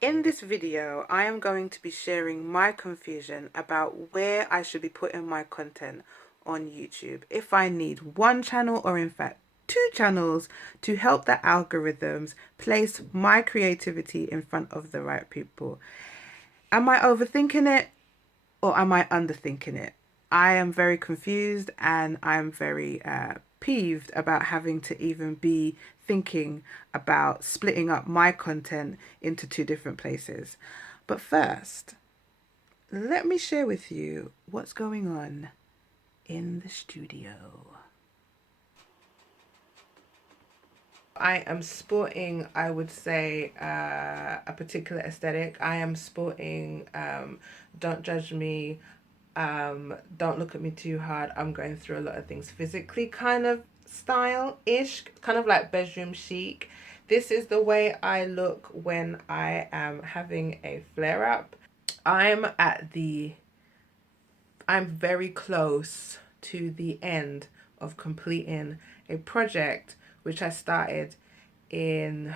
In this video, I am going to be sharing my confusion about where I should be putting my content on YouTube. If I need one channel or in fact two channels to help the algorithms place my creativity in front of the right people. Am I overthinking it or am I underthinking it? I am very confused and I'm very peeved about having to even be thinking about splitting up my content into two different places. But first, let me share with you what's going on in the studio. I am sporting, I would say, a particular aesthetic. I am sporting Don't Judge Me, Don't Look at Me Too Hard. I'm going through a lot of things physically kind of style-ish, kind of like bedroom chic. This is the way I look when I am having a flare-up. I'm at the, I'm very close to the end of completing a project which I started in,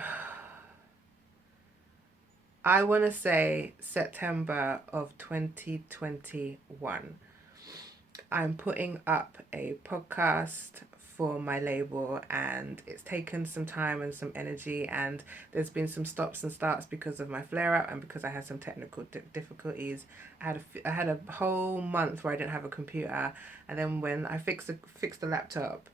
I want to say September of 2021. I'm putting up a podcast for my label and it's taken some time and some energy, and there's been some stops and starts because of my flare up and because I had some technical difficulties. I had a whole month where I didn't have a computer, and then when I fixed the laptop,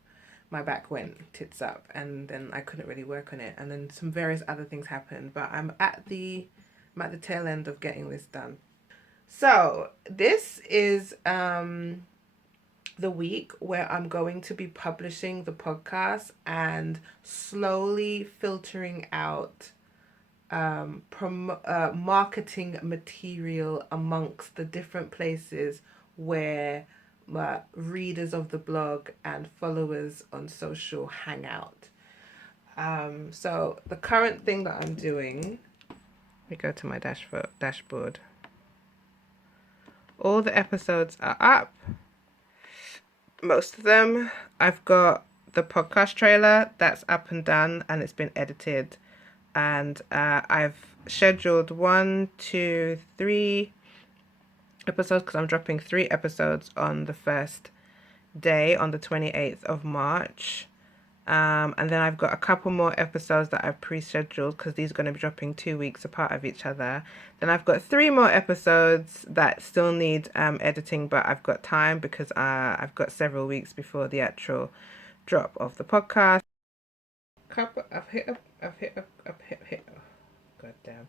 my back went tits up and then I couldn't really work on it, and then some various other things happened, but I'm at the tail end of getting this done. So this is the week where I'm going to be publishing the podcast and slowly filtering out marketing material amongst the different places where my readers of the blog and followers on social hang out. So the current thing that I'm doing, let me go to my dashboard. All the episodes are up. Most of them. I've got the podcast trailer that's up and done and it's been edited, and I've scheduled 1, 2, 3 episodes because I'm dropping 3 episodes on the first day on the 28th of March. And then I've got a couple more episodes that I've pre-scheduled because these are going to be dropping 2 weeks apart of each other. Then I've got 3 more episodes that still need editing, but I've got time because I've got several weeks before the actual drop of the podcast. I've hit, oh, God damn,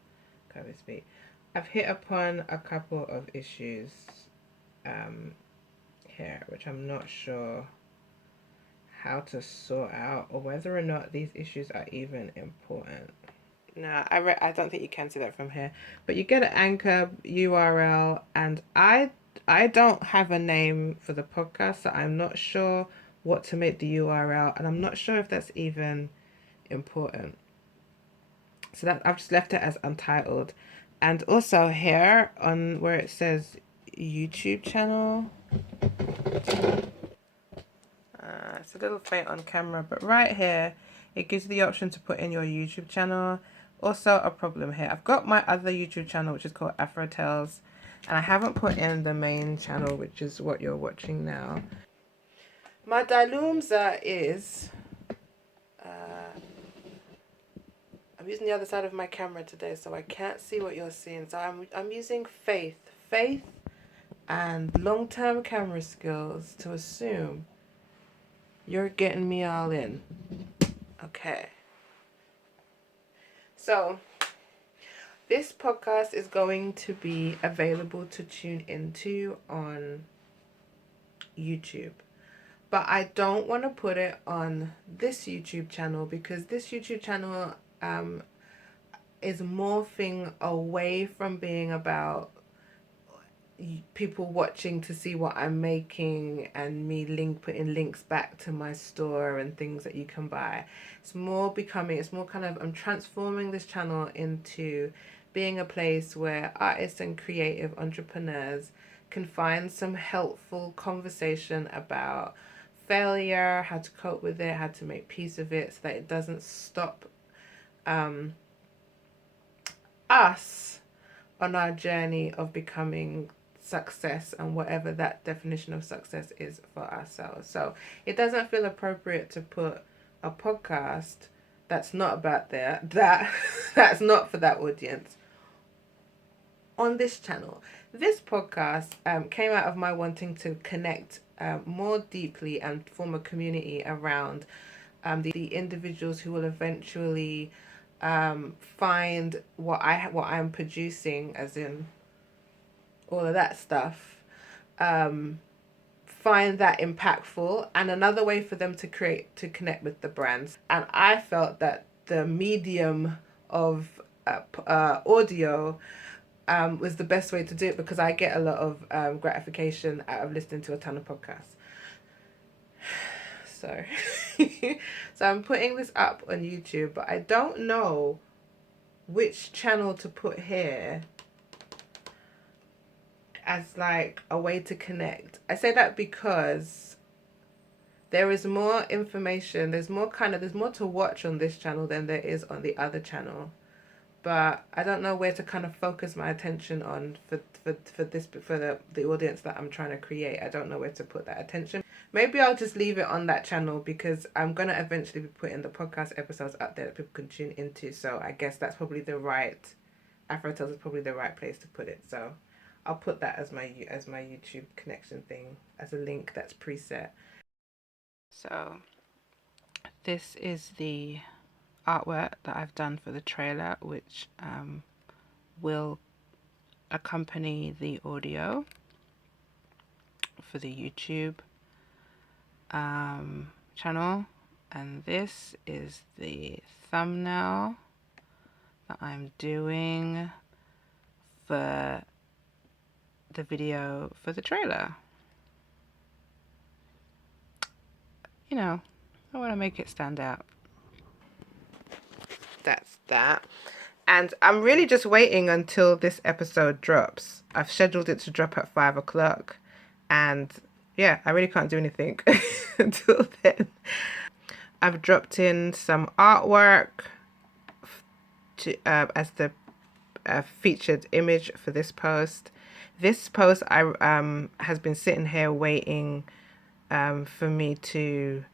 can't even speak. I've hit upon a couple of issues here, which I'm not sure how to sort out or whether or not these issues are even important. No, I don't think you can see that from here, but you get an Anchor URL, and I don't have a name for the podcast, so I'm not sure what to make the URL, and I'm not sure if that's even important. So that I've just left it as untitled, and also here on where it says YouTube channel. It's a little faint on camera, but right here it gives you the option to put in your YouTube channel. Also a problem here, I've got my other YouTube channel which is called Afro Tales, and I haven't put in the main channel, which is what you're watching now. My Dilumza is I'm using the other side of my camera today so I can't see what you're seeing, so I'm using faith and long-term camera skills to assume you're getting me all in. Okay. So, this podcast is going to be available to tune into on YouTube. But I don't want to put it on this YouTube channel because this YouTube channel is morphing away from being about people watching to see what I'm making and me putting links back to my store and things that you can buy. It's more kind of, I'm transforming this channel into being a place where artists and creative entrepreneurs can find some helpful conversation about failure, how to cope with it, how to make peace of it so that it doesn't stop us on our journey of becoming success and whatever that definition of success is for ourselves. So it doesn't feel appropriate to put a podcast that's not about that's not for that audience on this channel. This podcast came out of my wanting to connect more deeply and form a community around the individuals who will eventually find what I'm producing, as in all of that stuff, find that impactful, and another way for them to connect with the brands. And I felt that the medium of audio was the best way to do it, because I get a lot of gratification out of listening to a ton of podcasts. So, so I'm putting this up on YouTube, but I don't know which channel to put here as like a way to connect. I say that because there is more information, there's more to watch on this channel than there is on the other channel. But I don't know where to kind of focus my attention on for the audience that I'm trying to create. I don't know where to put that attention. Maybe I'll just leave it on that channel, because I'm gonna eventually be putting the podcast episodes up there that people can tune into. So I guess that's probably the right Afro Tales is probably the right place to put it. So I'll put that as my YouTube connection thing, as a link that's preset. So this is the artwork that I've done for the trailer, which will accompany the audio for the YouTube channel, and this is the thumbnail that I'm doing for the video for the trailer. You know, I want to make it stand out. That's that. And I'm really just waiting until this episode drops. I've scheduled it to drop at 5 o'clock. And yeah, I really can't do anything until then. I've dropped in some artwork to as the featured image for this post. This post has been sitting here waiting for me to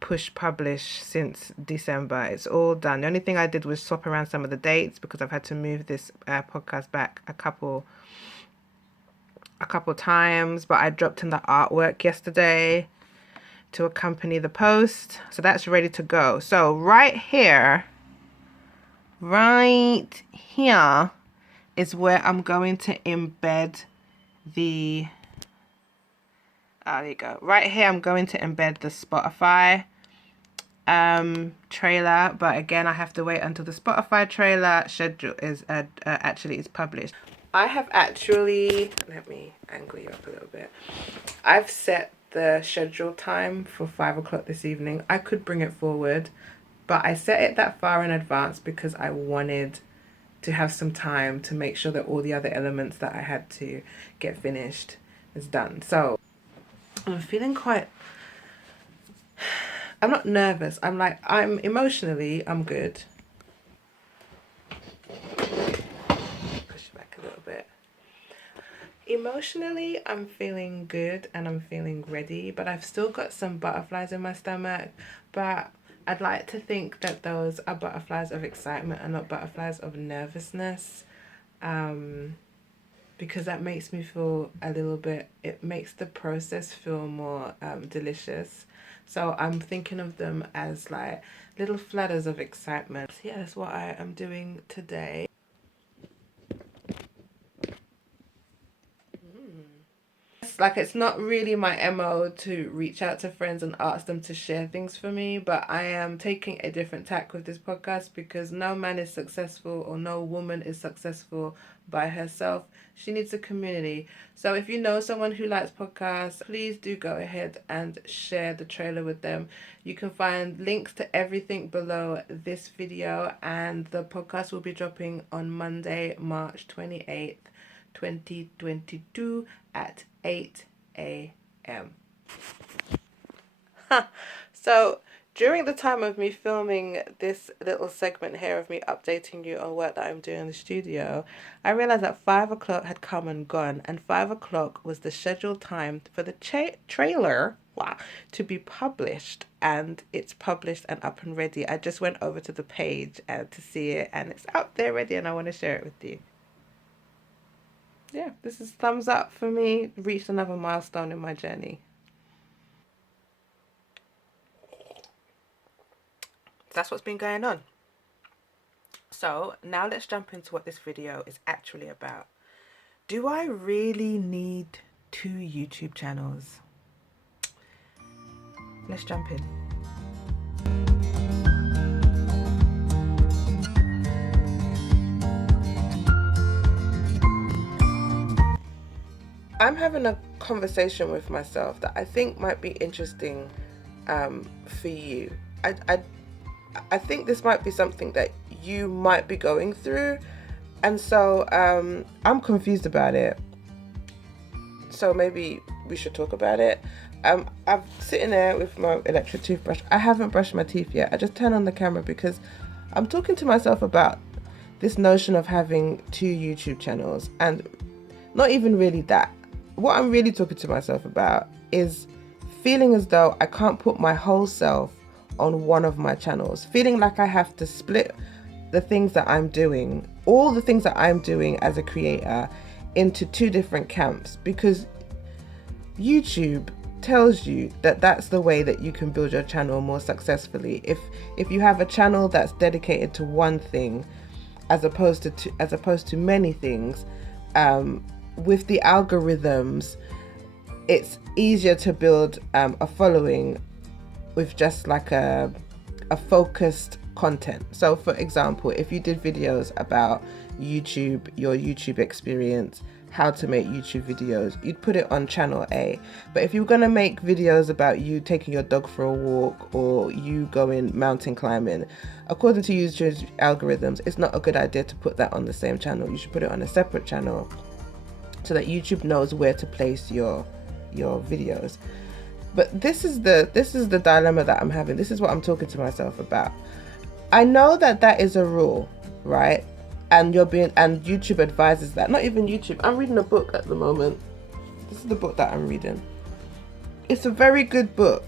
push publish since December. It's all done. The only thing I did was swap around some of the dates, because I've had to move this podcast back a couple times, but I dropped in the artwork yesterday to accompany the post, so that's ready to go. So right here is where I'm going to embed the there you go. Right here I'm going to embed the Spotify trailer, but again I have to wait until the Spotify trailer schedule is actually is published. I have actually, let me angle you up a little bit. I've set the schedule time for 5 o'clock this evening. I could bring it forward, but I set it that far in advance because I wanted to have some time to make sure that all the other elements that I had to get finished is done. So I'm feeling quite, I'm not nervous. I'm emotionally, I'm good. Push it back a little bit. Emotionally, I'm feeling good and I'm feeling ready, but I've still got some butterflies in my stomach. But I'd like to think that those are butterflies of excitement and not butterflies of nervousness, because that makes me feel a little bit, it makes the process feel more delicious. So I'm thinking of them as like little flutters of excitement. So yeah, that's what I am doing today. Like, it's not really my MO to reach out to friends and ask them to share things for me, but I am taking a different tack with this podcast, because no man is successful or no woman is successful by herself. She needs a community. So if you know someone who likes podcasts, please do go ahead and share the trailer with them. You can find links to everything below this video, and the podcast will be dropping on Monday, March 28th. 2022 at 8 a.m. So During the time of me filming this little segment here of me updating you on work that I'm doing in the studio, I realized that 5 o'clock had come and gone, and 5 o'clock was the scheduled time for the trailer, wow, to be published. And it's published and up and ready. I just went over to the page to see it, and it's out there ready, and I want to share it with you. Yeah, this is thumbs up for me. Reached another milestone in my journey. That's what's been going on. So now let's jump into what this video is actually about. Do I really need 2 YouTube channels? Let's jump in. I'm having a conversation with myself that I think might be interesting for you. I think this might be something that you might be going through, and so I'm confused about it. So maybe we should talk about it. I'm sitting there with my electric toothbrush. I haven't brushed my teeth yet. I just turned on the camera because I'm talking to myself about this notion of having 2 YouTube channels, and not even really that. What I'm really talking to myself about is feeling as though I can't put my whole self on one of my channels, feeling like I have to split the things that I'm doing, all the things that I'm doing as a creator, into 2 different camps, because YouTube tells you that that's the way that you can build your channel more successfully. If you have a channel that's dedicated to one thing as opposed to many things, with the algorithms, it's easier to build a following with just like a focused content. So for example, if you did videos about YouTube, your YouTube experience, how to make YouTube videos, you'd put it on channel A. But if you're going to make videos about you taking your dog for a walk or you going mountain climbing, according to YouTube's algorithms, it's not a good idea to put that on the same channel. You should put it on a separate channel so that YouTube knows where to place your videos. But this is the dilemma that I'm having. This is what I'm talking to myself about. I know that is a rule, right? And YouTube advises that. Not even YouTube. I'm reading a book at the moment. This is the book that I'm reading. It's a very good book.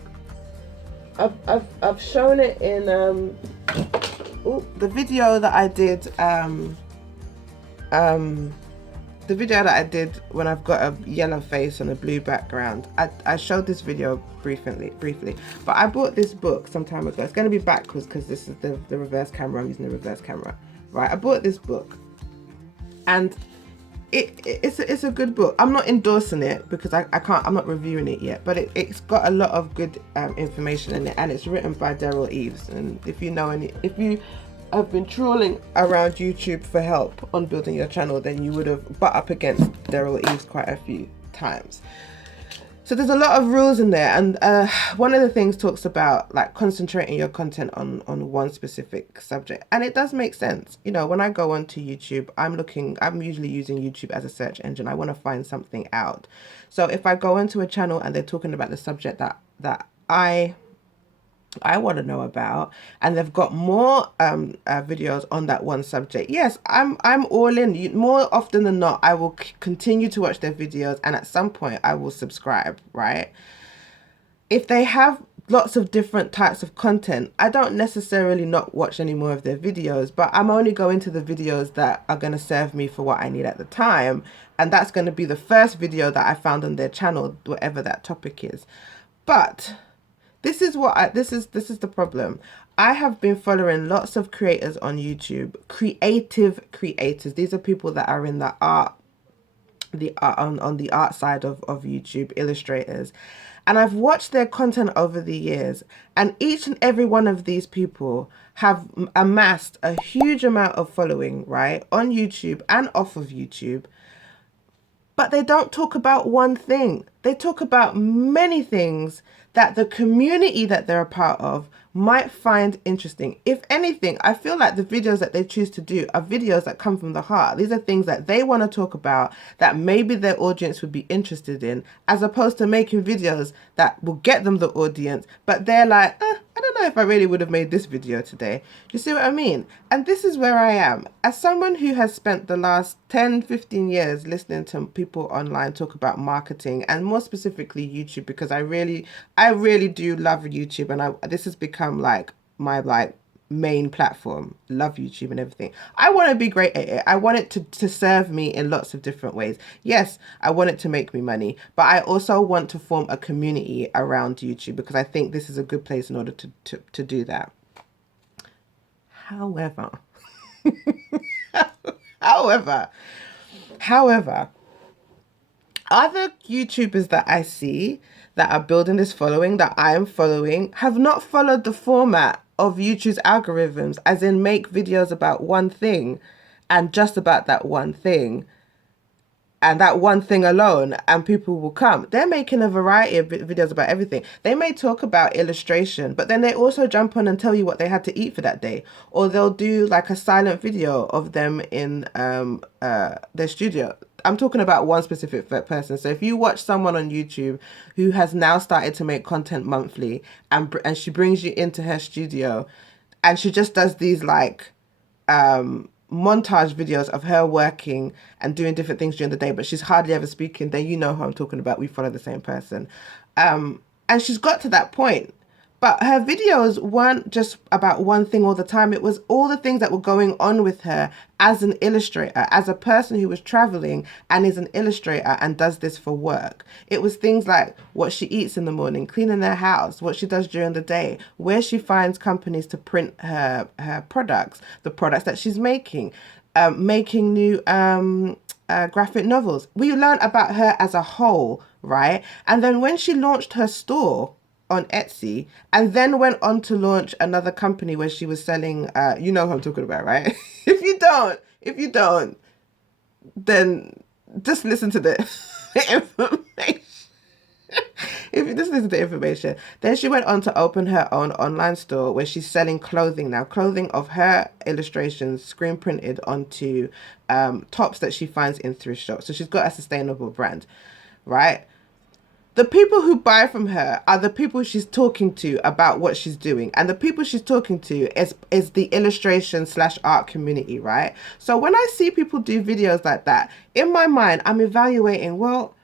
I've shown it in the video that I did the video that I did when I've got a yellow face and a blue background. I showed this video briefly, but I bought this book some time ago. It's going to be backwards because this is the reverse camera. I'm using the reverse camera, right? I bought this book, and it's a good book. I'm not endorsing it because I'm not reviewing it yet, but it's got a lot of good information in it, and it's written by Daryl Eves. And if you have been trawling around YouTube for help on building your channel, then you would have butt up against Daryl Eves quite a few times. So there's a lot of rules in there, and one of the things talks about like concentrating your content on one specific subject, and it does make sense. You know, when I go onto YouTube, I'm usually using YouTube as a search engine. I want to find something out. So if I go into a channel and they're talking about the subject that I want to know about, and they've got more videos on that one subject, yes, I'm all in. More often than not, I will continue to watch their videos, and at some point I will subscribe, right? If they have lots of different types of content, I don't necessarily not watch any more of their videos, but I'm only going to the videos that are going to serve me for what I need at the time, and that's going to be the first video that I found on their channel, whatever that topic is. But this is the problem. I have been following lots of creators on YouTube, creative creators. These are people that are in the art, on the art side of YouTube, illustrators. And I've watched their content over the years, and each and every one of these people have amassed a huge amount of following, right, on YouTube and off of YouTube. But they don't talk about one thing. They talk about many things that the community that they're a part of might find interesting. If anything, I feel like the videos that they choose to do are videos that come from the heart. These are things that they want to talk about that maybe their audience would be interested in, as opposed to making videos that will get them the audience, but they're like, I don't know if I really would have made this video today. Do you see what I mean? And this is where I am. As someone who has spent the last 10, 15 years listening to people online talk about marketing, and more specifically YouTube, because I really do love YouTube, and this has become like my main platform. Love YouTube and everything. I want to be great at it. I want it to serve me in lots of different ways. Yes, I want it to make me money, but I also want to form a community around YouTube, because I think this is a good place in order to do that. However, however, other YouTubers that I see that are building this following that I am following have not followed the format of YouTube's algorithms, as in make videos about one thing and just about that one thing and that one thing alone, and people will come. They're making a variety of videos about everything. They may talk about illustration, but then they also jump on and tell you what they had to eat for that day. Or they'll do like a silent video of them in their studio. I'm talking about one specific person. So if you watch someone on YouTube who has now started to make content monthly, and she brings you into her studio, and she just does these like montage videos of her working and doing different things during the day, but she's hardly ever speaking, then you know who I'm talking about. We follow the same person. And she's got to that point. But her videos weren't just about one thing all the time. It was all the things that were going on with her as an illustrator, as a person who was traveling and is an illustrator and does this for work. It was things like what she eats in the morning, cleaning her house, what she does during the day, where she finds companies to print her products, the products that she's making new graphic novels. We learned about her as a whole, right? And then when she launched her store on Etsy, and then went on to launch another company where she was selling, you know who I'm talking about, right? If you don't, then just listen to the information. If you just listen to the information. Then she went on to open her own online store where she's selling clothing now. Clothing of her illustrations screen printed onto tops that she finds in thrift shops. So she's got a sustainable brand, right? The people who buy from her are the people she's talking to about what she's doing. And the people she's talking to is the illustration/art community, right? So when I see people do videos like that, in my mind, I'm evaluating, well,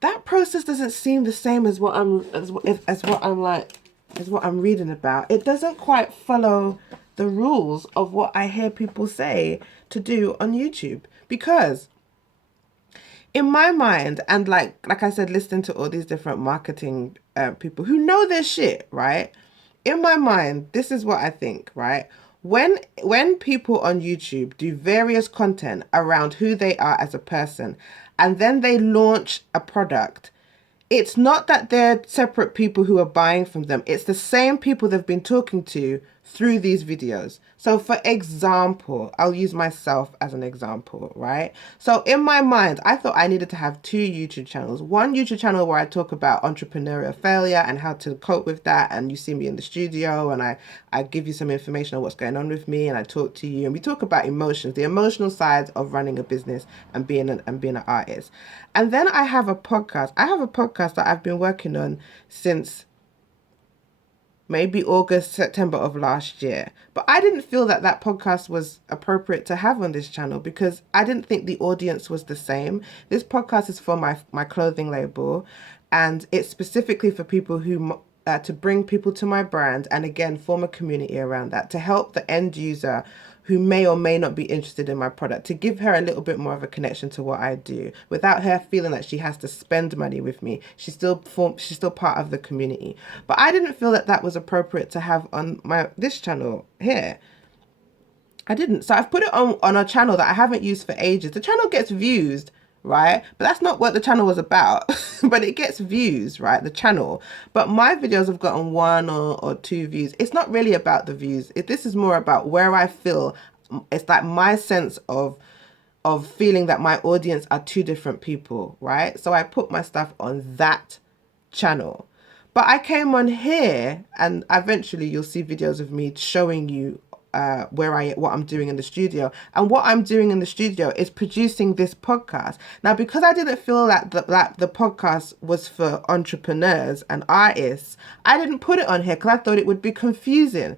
that process doesn't seem the same as what I'm reading about. It doesn't quite follow the rules of what I hear people say to do on YouTube. Because in my mind, and like I said, listening to all these different marketing people who know their shit, right? In my mind, this is what I think, right? When people on YouTube do various content around who they are as a person, and then they launch a product, it's not that they're separate people who are buying from them. It's the same people they've been talking to through these videos. So for example, I'll use myself as an example, right? So in my mind, I thought I needed to have two YouTube channels. One YouTube channel where I talk about entrepreneurial failure and how to cope with that. And you see me in the studio and I give you some information on what's going on with me, and I talk to you and we talk about emotions, the emotional sides of running a business and being an artist. And then I have a podcast. I have a podcast that I've been working on since maybe August, September of last year. But I didn't feel that podcast was appropriate to have on this channel because I didn't think the audience was the same. This podcast is for my clothing label, and it's specifically for people who to bring people to my brand, and again, form a community around that, to help the end user who may or may not be interested in my product, to give her a little bit more of a connection to what I do without her feeling that she has to spend money with me. She's still part of the community. But I didn't feel that was appropriate to have on this channel here. I didn't. So I've put it on a channel that I haven't used for ages. The channel gets views, right? But that's not what the channel was about. But it gets views, right? The channel. But my videos have gotten 1 or 2 views. It's not really about the views. This is more about where I feel. It's like my sense of feeling that my audience are two different people, right? So I put my stuff on that channel. But I came on here, and eventually you'll see videos of me showing you what I'm doing in the studio. And what I'm doing in the studio is producing this podcast. Now, because I didn't feel that the podcast was for entrepreneurs and artists, I didn't put it on here because I thought it would be confusing.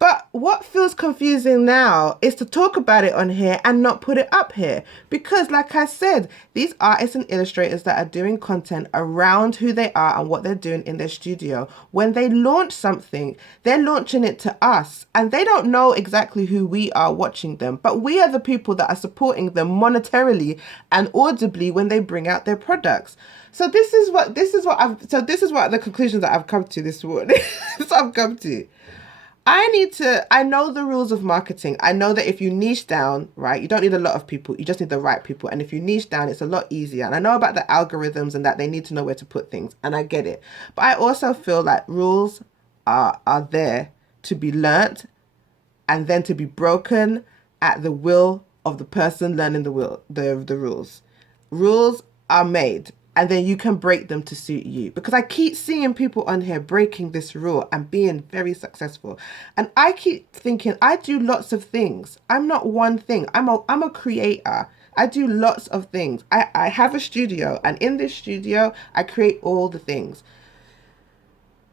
But what feels confusing now is to talk about it on here and not put it up here. Because like I said, these artists and illustrators that are doing content around who they are and what they're doing in their studio, when they launch something, they're launching it to us. And they don't know exactly who we are watching them. But we are the people that are supporting them monetarily and audibly when they bring out their products. So this is what the conclusions that I've come to this morning. That's what I've come to. I know the rules of marketing. I know that if you niche down, right, you don't need a lot of people. You just need the right people. And if you niche down, it's a lot easier. And I know about the algorithms and that they need to know where to put things. And I get it. But I also feel like rules are there to be learnt and then to be broken at the will of the person learning the rules. Rules are made. And then you can break them to suit you. Because I keep seeing people on here breaking this rule and being very successful. And I keep thinking, I do lots of things. I'm not one thing. I'm a creator. I do lots of things. I have a studio. And in this studio, I create all the things.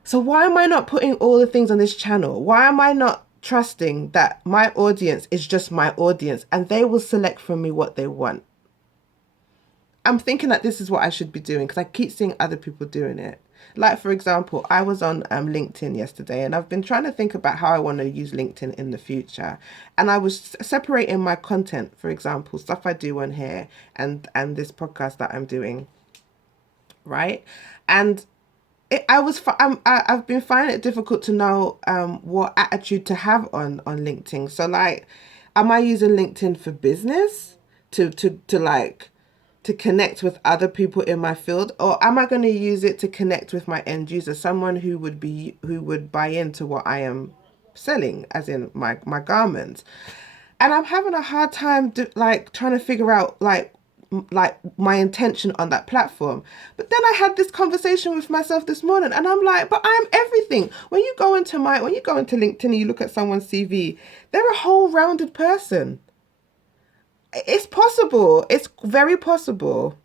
So why am I not putting all the things on this channel? Why am I not trusting that my audience is just my audience and they will select from me what they want? I'm thinking that this is what I should be doing because I keep seeing other people doing it. Like, for example, I was on LinkedIn yesterday and I've been trying to think about how I want to use LinkedIn in the future. And I was separating my content, for example, stuff I do on here and this podcast that I'm doing, right? And I've been finding it difficult to know what attitude to have on LinkedIn. So, like, am I using LinkedIn for business to connect with other people in my field, or am I going to use it to connect with my end user, someone who would buy into what I am selling, as in my garments? And I'm having a hard time trying to figure out like my intention on that platform. But then I had this conversation with myself this morning and I'm like, but I'm everything. When you go into LinkedIn and you look at someone's CV, they're a whole rounded person. It's possible. It's very possible.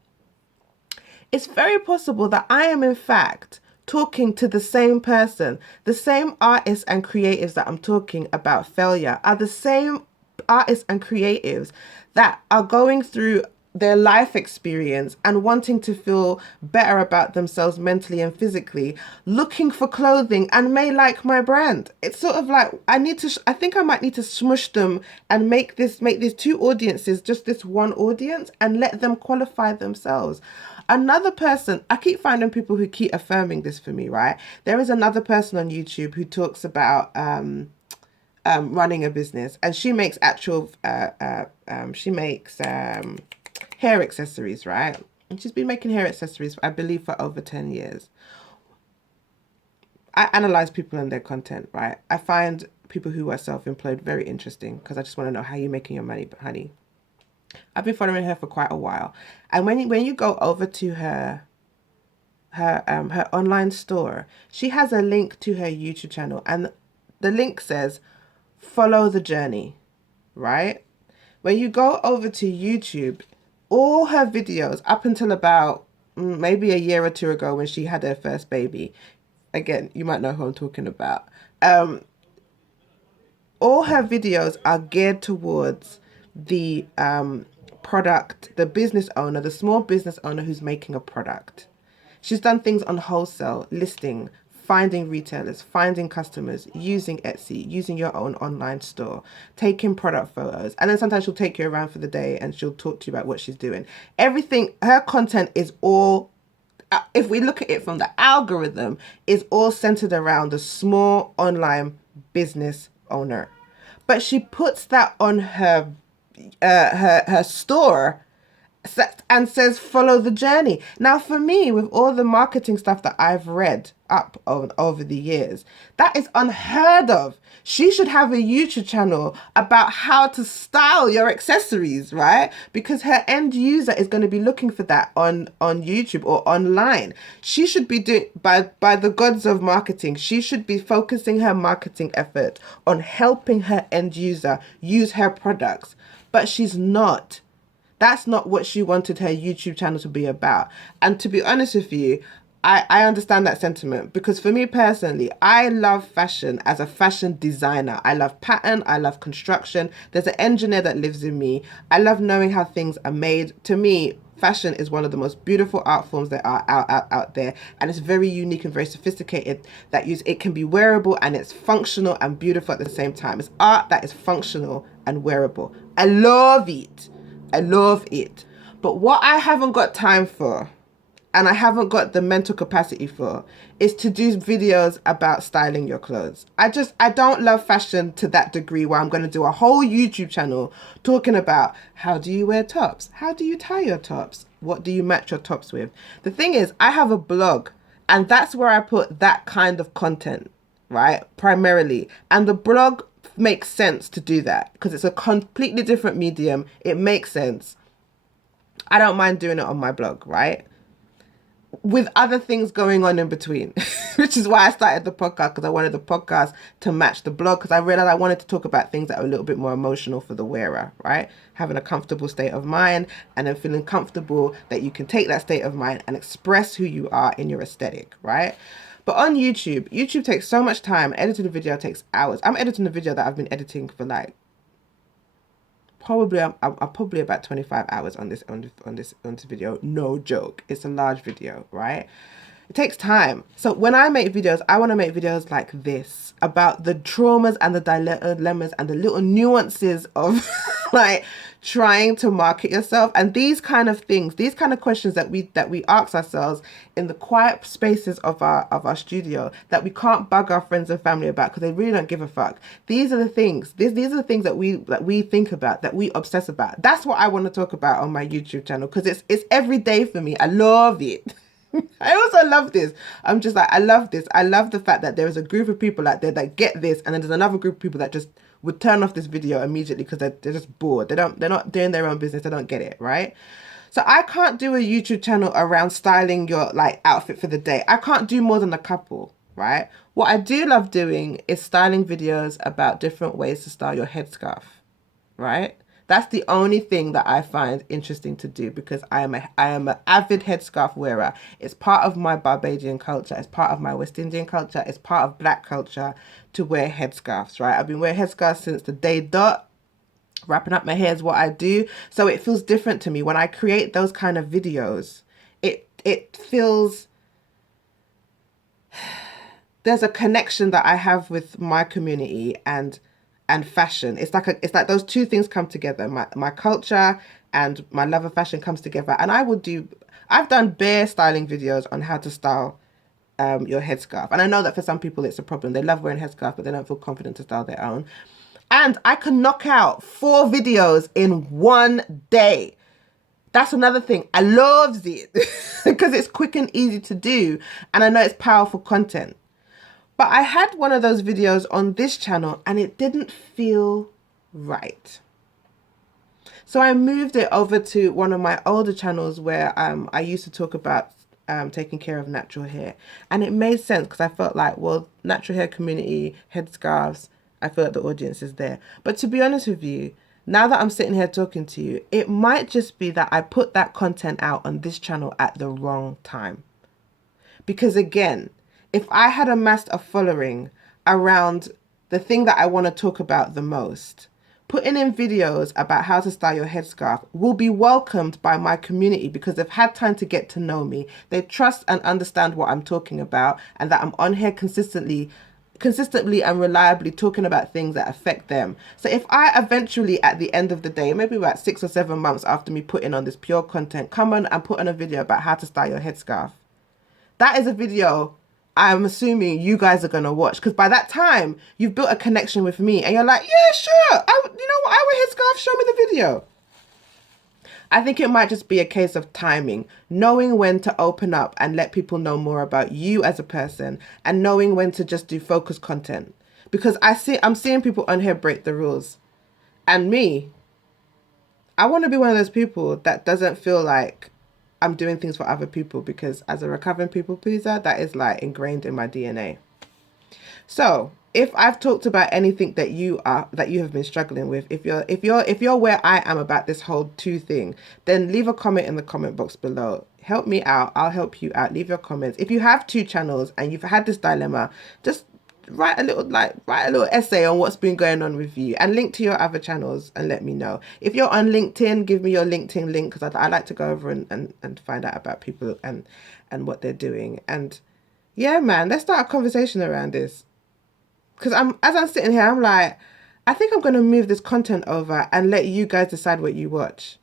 It's very possible that I am in fact talking to the same person. The same artists and creatives that I'm talking about failure are the same artists and creatives that are going through their life experience and wanting to feel better about themselves mentally and physically, looking for clothing and may like my brand. It's sort of like I think I might need to smush them and make these two audiences just this one audience and let them qualify themselves. Another person, I keep finding people who keep affirming this for me, right? There is another person on YouTube who talks about running a business, and she makes hair accessories, right? And she's been making hair accessories, I believe, for over 10 years. I analyze people and their content, right? I find people who are self-employed very interesting because I just want to know how you're making your money, honey. I've been following her for quite a while. And when you go over to her online store, she has a link to her YouTube channel. And the link says, follow the journey, right? When you go over to YouTube, all her videos up until about maybe a year or two ago when she had her first baby, again, you might know who I'm talking about. All her videos are geared towards the product, the business owner, the small business owner who's making a product. She's done things on wholesale, listing, finding retailers, finding customers, using Etsy, using your own online store, taking product photos. And then sometimes she'll take you around for the day and she'll talk to you about what she's doing. Everything, her content is all, if we look at it from the algorithm, is all centered around the small online business owner. But she puts that on her store and says follow the journey. Now for me, with all the marketing stuff that I've read up on over the years, that is unheard of. She should have a YouTube channel about how to style your accessories, right? Because her end user is going to be looking for that on YouTube or online. She should be doing, by the gods of marketing, she should be focusing her marketing effort on helping her end user use her products. But she's not. That's not what she wanted her YouTube channel to be about. And to be honest with you, I understand that sentiment, because for me personally, I love fashion as a fashion designer. I love pattern. I love construction. There's an engineer that lives in me. I love knowing how things are made. To me, fashion is one of the most beautiful art forms that are out there, and it's very unique and very sophisticated. It can be wearable, and it's functional and beautiful at the same time. It's art that is functional and wearable. I love it. I love it. But what I haven't got time for, and I haven't got the mental capacity for, is to do videos about styling your clothes. I don't love fashion to that degree where I'm going to do a whole YouTube channel talking about how do you wear tops? How do you tie your tops? What do you match your tops with? The thing is, I have a blog, and that's where I put that kind of content, right? Primarily. And the blog makes sense to do that because it's a completely different medium. It makes sense. I don't mind doing it on my blog, right? With other things going on in between, which is why I started the podcast, because I wanted the podcast to match the blog, because I realized I wanted to talk about things that are a little bit more emotional for the wearer, right? Having a comfortable state of mind, and then feeling comfortable that you can take that state of mind and express who you are in your aesthetic, right? But on YouTube takes so much time. Editing a video takes hours. I'm editing a video that I've been editing for like I'm probably about 25 hours on this video. No joke. It's a large video, right? It takes time. So when I make videos, I want to make videos like this about the traumas and the dilemmas and the little nuances of like trying to market yourself, and these kind of things, these kind of questions that we ask ourselves in the quiet spaces of our studio that we can't bug our friends and family about because they really don't give a fuck. These are the things. These are the things that we think about, that we obsess about. That's what I want to talk about on my YouTube channel, because it's every day for me. I love it. I also love this. I'm just like, I love this. I love the fact that there is a group of people out there that get this, and then there's another group of people that just would turn off this video immediately because they're just bored. They're not doing their own business. They don't get it, right? So I can't do a YouTube channel around styling your like outfit for the day. I can't do more than a couple, right? What I do love doing is styling videos about different ways to style your headscarf, right? That's the only thing that I find interesting to do, because I am an avid headscarf wearer. It's part of my Barbadian culture. It's part of my West Indian culture. It's part of Black culture to wear headscarves, right? I've been wearing headscarves since the day dot. Wrapping up my hair is what I do. So it feels different to me when I create those kind of videos. It feels, there's a connection that I have with my community and fashion. It's like those two things come together. My culture and my love of fashion comes together. And I've done bare styling videos on how to style your headscarf. And I know that for some people it's a problem. They love wearing headscarf, but they don't feel confident to style their own. And I can knock out 4 videos in one day. That's another thing. I loves it because it's quick and easy to do. And I know it's powerful content. But I had one of those videos on this channel and it didn't feel right. So I moved it over to one of my older channels where I used to talk about taking care of natural hair. And it made sense because I felt like, well, natural hair community, headscarves, I feel like the audience is there. But to be honest with you, now that I'm sitting here talking to you, it might just be that I put that content out on this channel at the wrong time. Because again, if I had amassed a following around the thing that I want to talk about the most, putting in videos about how to style your headscarf will be welcomed by my community because they've had time to get to know me. They trust and understand what I'm talking about, and that I'm on here consistently and reliably talking about things that affect them. So if I eventually, at the end of the day, maybe about 6 or 7 months after me putting on this pure content, come on and put on a video about how to style your headscarf, that is a video I'm assuming you guys are going to watch, because by that time you've built a connection with me and you're like, yeah, sure, you know what, I wear headscarf, show me the video. I think it might just be a case of timing, knowing when to open up and let people know more about you as a person, and knowing when to just do focused content. Because I'm seeing people on here break the rules. And me, I want to be one of those people that doesn't feel like I'm doing things for other people, because as a recovering people pleaser, that is like ingrained in my DNA. So if I've talked about anything that you have been struggling with, if you're where I am about this whole two thing, then leave a comment in the comment box below. Help me out. I'll help you out. Leave your comments. If you have two channels and you've had this dilemma, just write a little essay on what's been going on with you, and link to your other channels and let me know. If you're on LinkedIn, give me your LinkedIn link, because I like to go over and find out about people and what they're doing. And yeah, man, let's start a conversation around this. Because as I'm sitting here, I'm like, I think I'm going to move this content over and let you guys decide what you watch.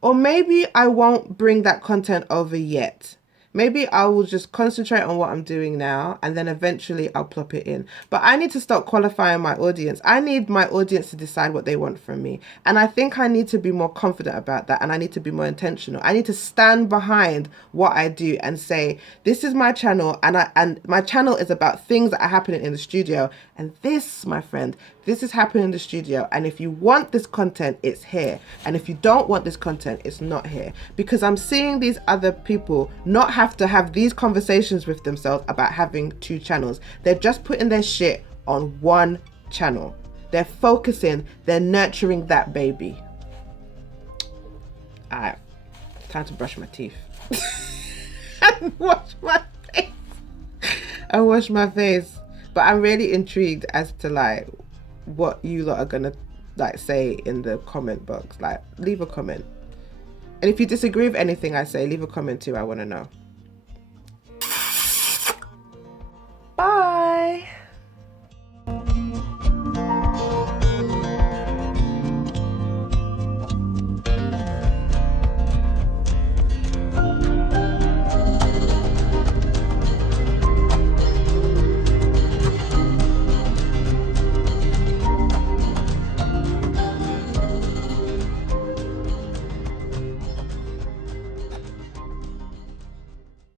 Or maybe I won't bring that content over yet. Maybe I will just concentrate on what I'm doing now, and then eventually I'll plop it in. But I need to start qualifying my audience. I need my audience to decide what they want from me. And I think I need to be more confident about that, and I need to be more intentional. I need to stand behind what I do and say, this is my channel, and my channel is about things that are happening in the studio. And this, my friend, this is happening in the studio. And if you want this content, it's here. And if you don't want this content, it's not here. Because I'm seeing these other people not have to have these conversations with themselves about having two channels. They're just putting their shit on one channel. They're focusing, they're nurturing that baby. Alright, time to brush my teeth. And wash my face. But I'm really intrigued as to like what you lot are gonna like say in the comment box. Like, leave a comment. And if you disagree with anything I say, leave a comment too. I want to know.